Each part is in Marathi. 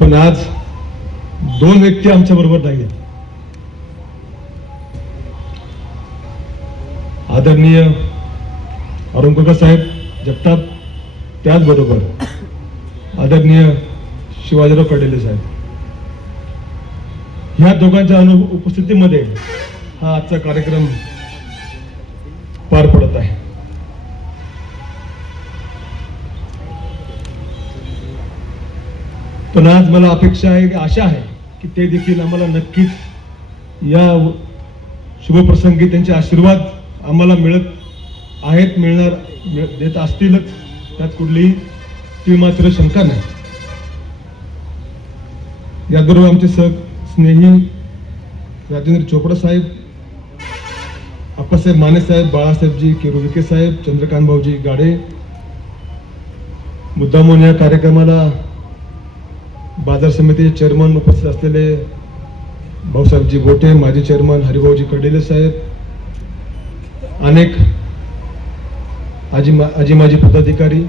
पण आज दोन व्यक्ती आमच्या बरोबर नाही आहेत. आदरणीय अरुण साहेब जगताप, त्याचबरोबर आदरणीय शिवाजीराव कडेले साहेब, ह्या दोघांच्या उपस्थितीमध्ये हा आजचा कार्यक्रम पार पडत आहे. पण आज मला आशा आहे की ते देखील आम्हाला नक्कीच या शुभप्रसंगी त्यांचे आशीर्वाद आम्हाला मिळणार देत असतीलच, त्यात कुठलीही तीळमात्र शंका नाही. याबरोबर आमचे स्नेही राजेंद्र चोपडा साहेब, अप्पासाहेब माने साहेब, बाळासाहेबजी केरुविके साहेब, चंद्रकांत भाऊजी गाडे, मुद्दामून या कार्यक्रमाला बाजार समितीचे चेअरमन उपस्थित असलेले भाऊसाहेबजी बोटे, माजी चेअरमन हरिभाऊजी कडेले साहेब, अनेक आजी माजी पदाधिकारी,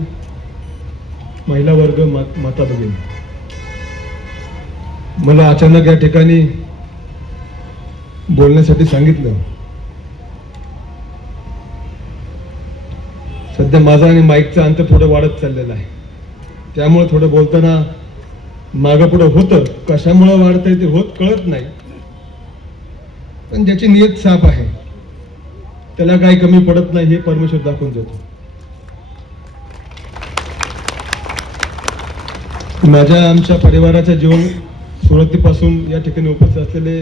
महिला वर्ग, माता भगिनी, मला अचानक या ठिकाणी बोलण्यासाठी सांगितलं. सध्या माझा आणि माईकचं अंतर थोडं वाढत चाललेलं आहे, त्यामुळे थोडं बोलताना मागं पुढं होतं. कशामुळे वाढतंय ते होत कळत नाही, पण ज्याची नियत साफ आहे त्याला काही कमी पडत नाही, हे परमेश्वर दाखवून देतो. आमच्या परिवाराच्या जीवन सुरुवातीपासून या ठिकाणी उपस्थित असलेले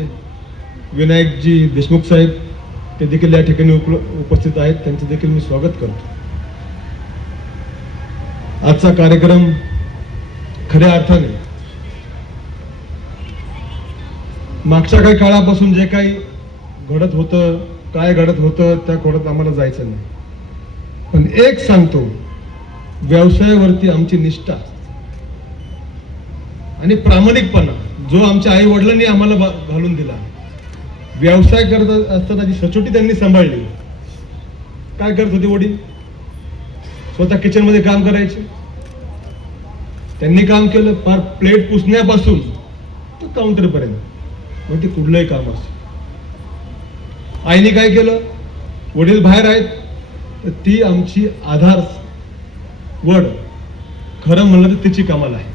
विनायकजी देशमुख साहेब, ते देखील या ठिकाणी उपस्थित आहेत, त्यांचे देखील मी स्वागत करतो. आजचा कार्यक्रम खऱ्या अर्थाने मागच्या काही काळापासून जे काही घडत होतं, काय घडत होतं त्या खोडात आम्हाला जायचं नाही. पण एक सांगतो, व्यवसायावरती आमची निष्ठा आणि प्रामाणिकपणा जो आमच्या आई वडिलांनी आम्हाला घालून दिला, व्यवसाय करत असताना जी सचोटी त्यांनी सांभाळली. काय करत होते वडील? स्वतः किचन मध्ये काम करायचे. त्यांनी काम केलं फार प्लेट पुसण्यापासून तर काउंटर पर्यंत, मग ते कुठलंही काम असतं. आईने काय केलं? वडील बाहेर आहेत तर ती आमची आधार वड, खरं म्हणलं तर तिची कमाल आहे.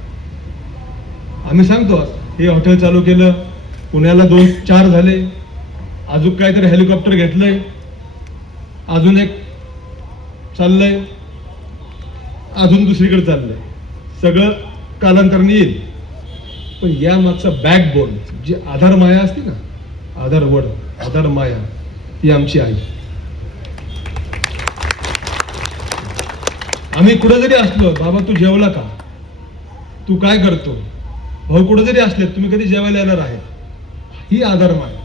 आम्ही सांगतो हे हॉटेल चालू केलं, पुण्याला 2-4 झाले, अजून काहीतरी हेलिकॉप्टर घेतलंय, अजून एक चाललंय, अजून दुसरीकडे चाललंय. सगळं कालांतराने येईल, पण या मागचा बॅकबोन जी आधार माया असते ना, आधार वड, आधार माया, ती आमची आई. आम्ही कुठं जरी असलो, बाबा तू जेवला का, तू काय करतो, भाऊ कुठं जरी असले, तुम्ही कधी जेवायला येणार आहे, ही आधार माया.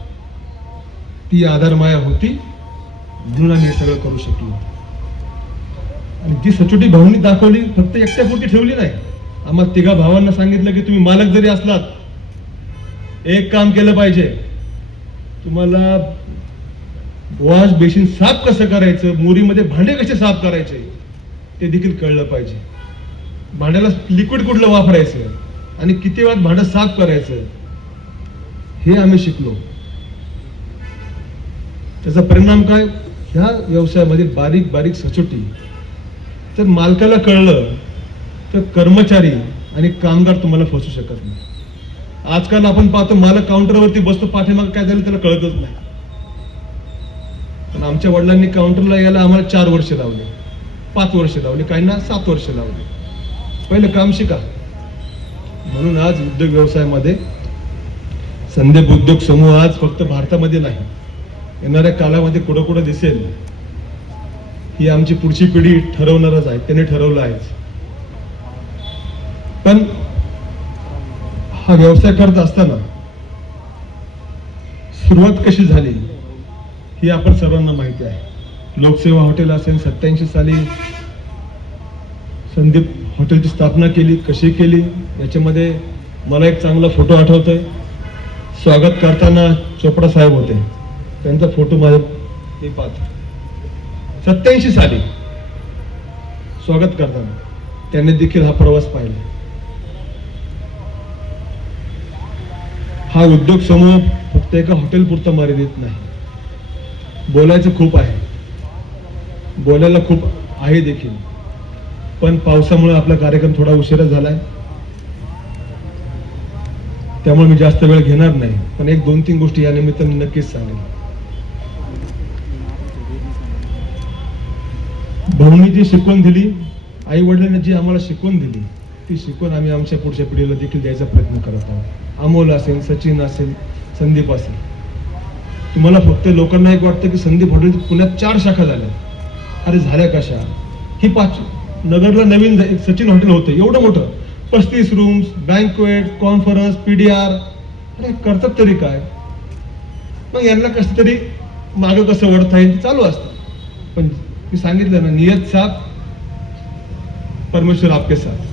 ती आधार माया होती म्हणून आम्ही हे सगळं करू शकलो. आणि ती सचोटी भाऊंनी दाखवली, फक्त एकट्यापुरती ठेवली नाही. आम्हाला 3 भावांना सांगितलं की तुम्ही मालक जरी असलात, एक काम केलं पाहिजे, तुम्हाला वॉश बेसिन साफ कसं करायचं, मोरीमध्ये भांडे कसे साफ करायचे ते देखील कळलं पाहिजे. भांड्याला लिक्विड कुठलं वापरायचं आणि किती वेळात भांडं साफ करायचं हे आम्ही शिकलो. त्याचा परिणाम काय? ह्या व्यवसायामध्ये बारीक बारीक सचोटी तर मालकाला कळलं तर कर्मचारी आणि कामगार तुम्हाला फसू शकत नाही. आजकाल आपण पाहतो मालक काउंटरवरती बसतो, पाठीमागे काय झालं त्याला कळतच नाही. पण आमच्या वडिलांनी काउंटरला यायला आम्हाला 4 वर्ष लावले, 5 वर्ष लावले, काहींना 7 वर्ष लावले. पहिलं काम शिका. म्हणून आज उद्योग व्यवसायामध्ये संदीप उद्योग समूह आज फक्त भारतामध्ये नाही, येणाऱ्या काळामध्ये कुठं कुठं दिसेल ही आमची पुढची पिढी ठरवणारच आहे, त्याने ठरवलं आहे. पण हा व्यवसाय करत असताना सुरुवात कशी झाली ही आपण सर्वांना माहिती आहे. लोकसेवा हॉटेल असेल, 87 साली संदीप हॉटेलची स्थापना केली. कशी केली याच्यामध्ये मला एक चांगला फोटो आठवतोय. स्वागत करताना चोपडा साहेब होते, त्यांचा फोटो माझ्या मी पाहतो. 87 साली स्वागत करताना त्यांनी देखील हा प्रवास पाहिला. हा उद्योग समूह फक्त एका हॉटेलपुरता मर्यादित नाही. बोलायचं खूप आहे, बोलायला खूप आहे देखील, पण पावसामुळे आपला कार्यक्रम थोडा उशिरा झालाय, त्यामुळे मी जास्त वेळ घेणार नाही. पण एक 2-3 गोष्टी या निमित्ताने नक्कीच सांगेन. भाऊंनी जी शिकवण दिली, आई वडिलांनी जी आम्हाला शिकवण दिली, ती शिकवण आम्ही आमच्या पुढच्या पिढीला देखील द्यायचा प्रयत्न करत आहोत. अमोल असेल, सचिन असेल, संदीप असेल. तुम्हाला फक्त लोकांना एक वाटतं की संदीप हॉटेल पुण्यात 4 शाखा झाल्या. अरे झाल्या कशा? ही 5 नगरला नवीन एक सचिन हॉटेल होतं, एवढं मोठं, 35 रूम्स, बँक्वेट, कॉन्फरन्स, PDR. अरे करतात तरी काय? मग यांना कसं तरी मागं कसं वळता येईल ते चालू असतं. पण मी सांगितलं ना, नियत साथ परमेश्वर आपके साथ.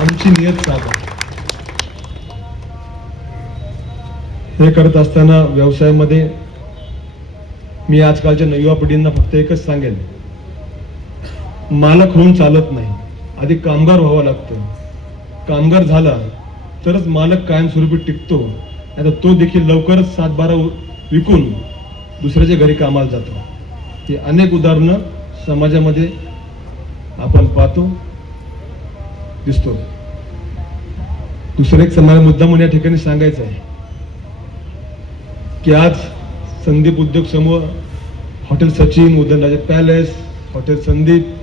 आमची नियत साथ आहे. हे करत असताना व्यवसायामध्ये मी आजकालच्या युवा पिढींना फक्त एकच सांगेन, मालक होऊन चालत नाही, आधी कामगार व्हावं लागतं. कामगार झाला तरच मालक कायमस्वरूपी टिकतो. आता तो देखील लवकरच 7-12 विकून दुसऱ्याच्या घरी कामाला जातो. ही अनेक उदाहरणं समाजामध्ये आपण पाहतो, दिसतो. दुसरं एक समाज मुद्दा म्हणून या ठिकाणी सांगायचं आहे की आज संदीप उद्योग समूह, hotel Sachin, Udayanraje palace, hotel Sandeep,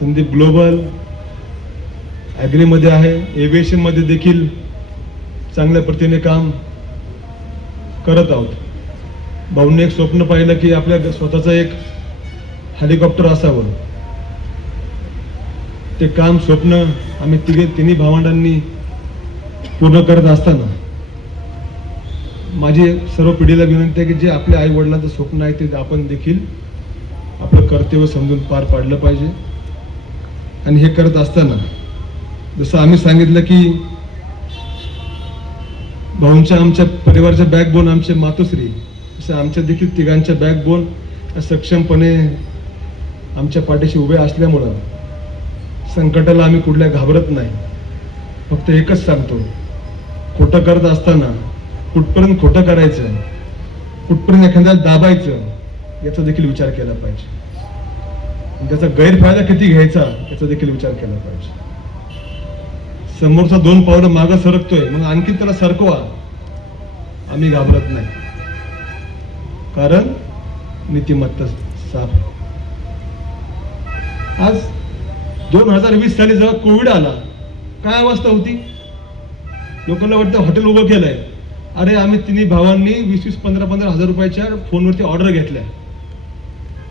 Sandeep global, ॲग्रीमध्ये आहे, एव्हिएशनमध्ये देखील चांगल्या प्रतीने काम करत आहोत. भाऊंनी एक स्वप्न पाहिलं की आपल्या स्वतःचं एक हेलिकॉप्टर असावं. ते काम स्वप्न आम्ही तिन्ही भावंडांनी पूर्ण करत असताना माझी सर्व पिढीला विनंती आहे की जे आपल्या आई वडिलांचं स्वप्न आहे ते आपण देखील आपलं कर्तव्य समजून पार पाडलं पाहिजे. आणि हे करत असताना जसं आम्ही सांगितलं की भाऊंच्या आमच्या परिवाराच्या बॅकबोन आमचे मातोश्री, तसं आमच्या देखील तिघांच्या बॅकबोन सक्षमपणे आमच्या पाठीशी उभे असल्यामुळं संकटाला आम्ही कुठल्या घाबरत नाही. फक्त एकच सांगतो, खोटं करत असताना कुठपर्यंत खोटं करायचं, कुठपर्यंत एखाद्याला दाबायचं, याचा देखील विचार केला पाहिजे. त्याचा गैरफायदा किती घ्यायचा याचा देखील विचार केला पाहिजे. समोरचा 2 पावलं मागं सरकतोय, मग आणखी त्याला सरकवा. आम्ही घाबरत नाही, कारण नीतिमत्ता साफ. आज 2020 साली जेव्हा कोविड आला, काय अवस्था होती? लोकांना वाटतं हॉटेल उभं केलंय. अरे आम्ही तिन्ही भावांनी 20-20, 15-15 हजार रुपयाच्या फोनवरती ऑर्डर घेतल्या,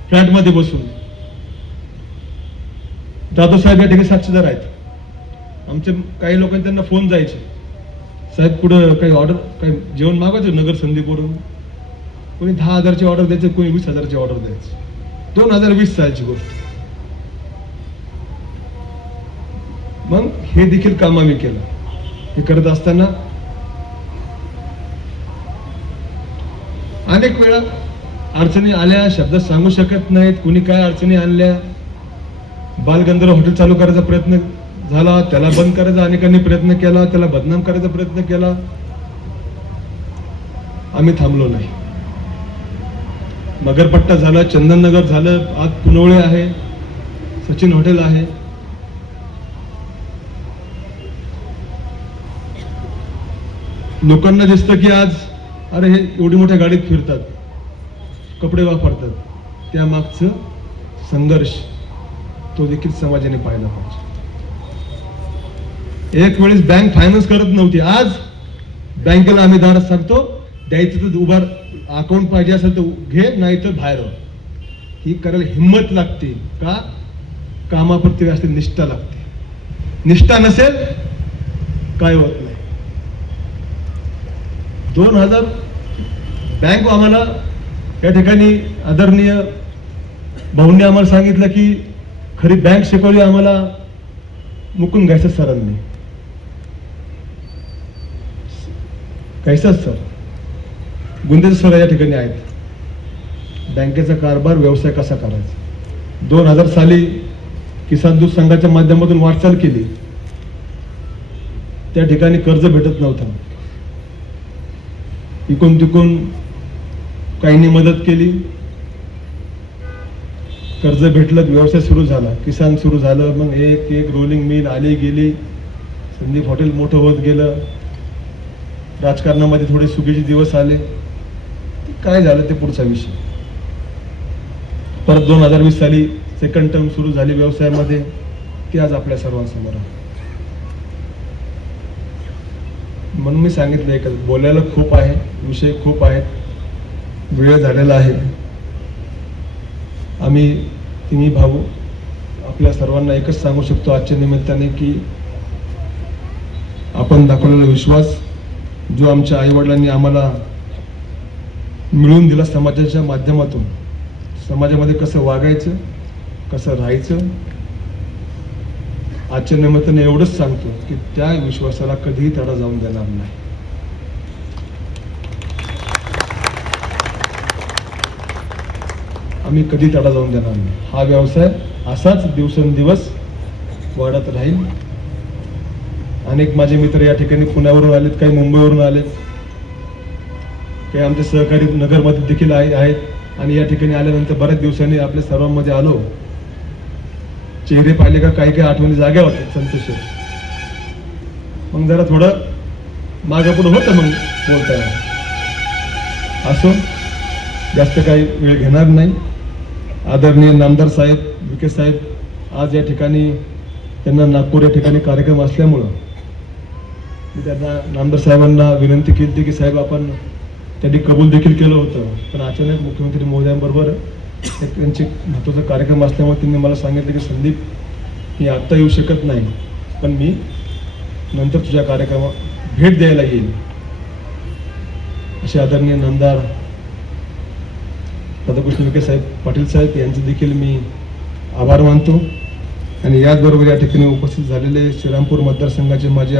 फ्लॅटमध्ये बसून. दादू साहेब या ठिकाणी साक्षीदार आहेत. आमचे काही लोकांनी त्यांना फोन जायचे, साहेब पुढं काही ऑर्डर, काही जेवण मागायचं नगर संदीपवरून. कोणी 10,000ची ऑर्डर द्यायचं, कोणी 20,000ची ऑर्डर द्यायचं. 2020 सालची गोष्ट. मग हे देखील काम आम्ही केलं. हे करत असताना अनेक वेळा अडचणी आल्या, शब्द सांगू शकत नाहीत. कुणी काय अडचणी आणल्या. बालगंधर्व हॉटेल चालू करायचा प्रयत्न झाला, त्याला बंद करायचा अनेकांनी प्रयत्न केला, त्याला बदनाम करायचा प्रयत्न केला. आम्ही थांबलो नाही. नगरपट्टा झाला, चंदननगर झालं, आज पुनवळे आहे, सचिन हॉटेल आहे. लोकांना दिसतं की आज अरे हे एवढी मोठ्या गाडीत फिरतात, कपडे वापरतात. त्या मागचं संघर्ष तो देखील समाजाने पाहिला पाहिजे. एक वेळेस बँक फायनान्स करत नव्हती, आज बँकेला आम्ही दारात सांगतो, द्यायचं तर उभार, अकाउंट पाहिजे असेल तर घे, नाही तर बाहेर. ही करायला हिंमत लागते का? कामाप्रती असते निष्ठा लागते. निष्ठा नसेल काय होत नाही. 2000 बँक आम्हाला या ठिकाणी आदरणीय भाऊंनी आम्हाला सांगितलं की खरी बँक शिकवली आम्हाला मुकुंद गायसर सरांनी. गायसर सर, गुंदेज सर या ठिकाणी आहेत. बँकेचा कारभार, व्यवसाय कसा करायचा. 2000 साली किसान दूध संघाच्या माध्यमातून वाटचाल केली. त्या ठिकाणी कर्ज भेटत नव्हतं. इकून तिकून काहींनी मदत केली, कर्ज भेटलं, व्यवसाय सुरू झाला, किसान सुरू झालं. मग एक एक रोलिंग मिल आली गेली, संदीप हॉटेल मोठं होत गेलं. राजकारणामध्ये थोडे सुगीचे दिवस आले. काय झालं ते पुढचा विषय. परत 2020 साली सेकंड टर्म सुरू झाली व्यवसायामध्ये, ती आज आपल्या सर्वांसमोर आहे. म्हणून मी सांगितलं एकच, बोलायला खूप आहे, विषय खूप आहेत, वेळ झालेला आहे. आम्ही तिन्ही भाऊ आपल्या सर्वांना एकच सांगू शकतो आजच्या निमित्ताने की आपण दाखवलेला विश्वास, जो आमच्या आईवडिलांनी आम्हाला मिळवून दिला समाजाच्या माध्यमातून, समाजामध्ये कसं वागायचं, कसं राहायचं, आजच्या निमित्ताने एवढंच सांगतो की त्या विश्वासाला कधीही तडा जाऊन देणार नाही. आम्ही कधी तडा जाऊन देणार नाही. हा व्यवसाय असाच दिवसेंदिवस वाढत राहील. अनेक माझे मित्र या ठिकाणी पुण्यावरून आलेत, काही मुंबईवरून आलेत, काही आमचे सहकारी नगरमध्ये देखील आहेत. आणि या ठिकाणी आल्यानंतर बऱ्याच दिवसांनी आपल्या सर्वांमध्ये आलो, चेहरे पाहिले का काही काही आठवणी जाग्या होतात संतोष. मग जरा थोडं मागं पुढं होतं मग बोलताना. असो, जास्त काही वेळ घेणार नाही. आदरणीय नामदार साहेब, विखे साहेब आज या ठिकाणी, त्यांना नागपूर या ठिकाणी कार्यक्रम असल्यामुळं मी त्यांना, नामदार साहेबांना विनंती केली होती की साहेब आपण, त्यांनी कबूल देखील केलं होतं, पण अचानक मुख्यमंत्री महोदयांबरोबर त्यांचे महत्त्वाचा कार्यक्रम असल्यामुळे त्यांनी मला सांगितलं की संदीप, मी आत्ता येऊ शकत नाही, पण मी नंतर तुझ्या कार्यक्रमात भेट द्यायला येईल. असे आदरणीय नामदार राधाकृष्ण विखे साहेब पाटील साहेब यांचे देखील मी आभार मानतो. आणि याचबरोबर या ठिकाणी उपस्थित झालेले श्रीरामपूर मतदारसंघाचे माझे